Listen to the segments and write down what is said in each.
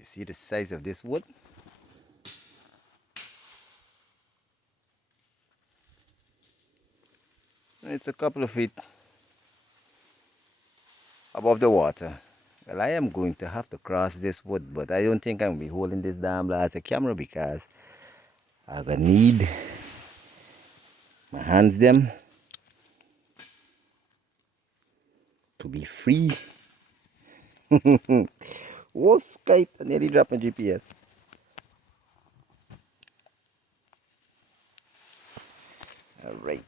You see the size of this wood? It's a couple of feet above the water. Well, I am going to have to cross this wood, but I don't think I'm going to be holding this damn blast camera because I'm going to need my hands them to be free. Oh, Skype, I nearly dropped my GPS. All right.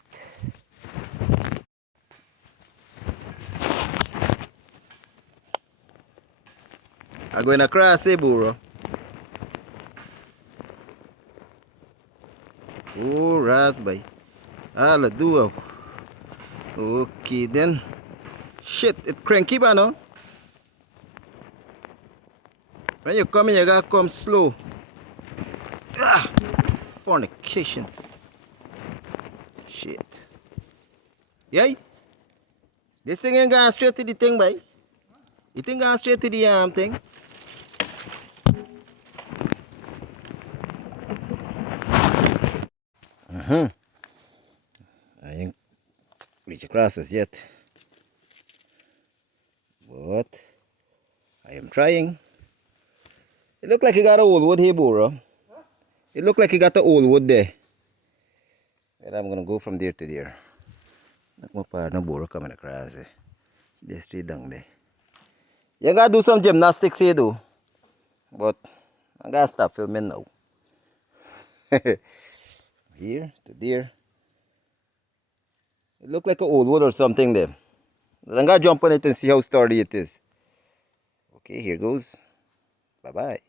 I'm going across here, bro. Oh, raspberry. I'll do it. Okay, then. Shit, it cranky, man, no? When you come in, you gotta come slow. Ah, fornication. Shit. Yay? This thing ain't going straight to the thing, boy. You think going straight to the thing? I ain't reached across this yet. But I am trying. It look like you got a old wood here, bro. It look like you got the old wood there. And I'm gonna go from there to there. Not my partner Boro coming across there. They're straight down there. You gotta do some gymnastics here though. But I gotta stop filming now. Here to there. It look like an old wood or something there. I'm gonna jump on it and see how sturdy it is. Okay, here goes. Bye bye.